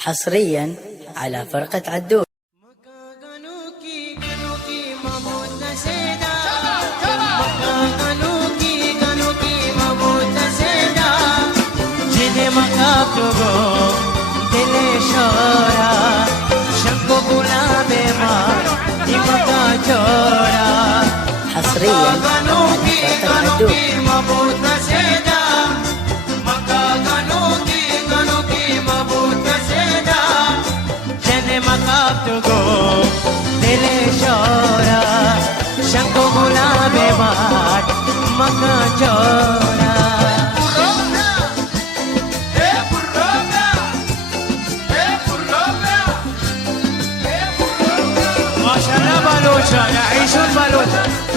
حصريا على فرقة عدول. حصريا على فرقة ما شاء الله بلوچة يعيشون بلوچة.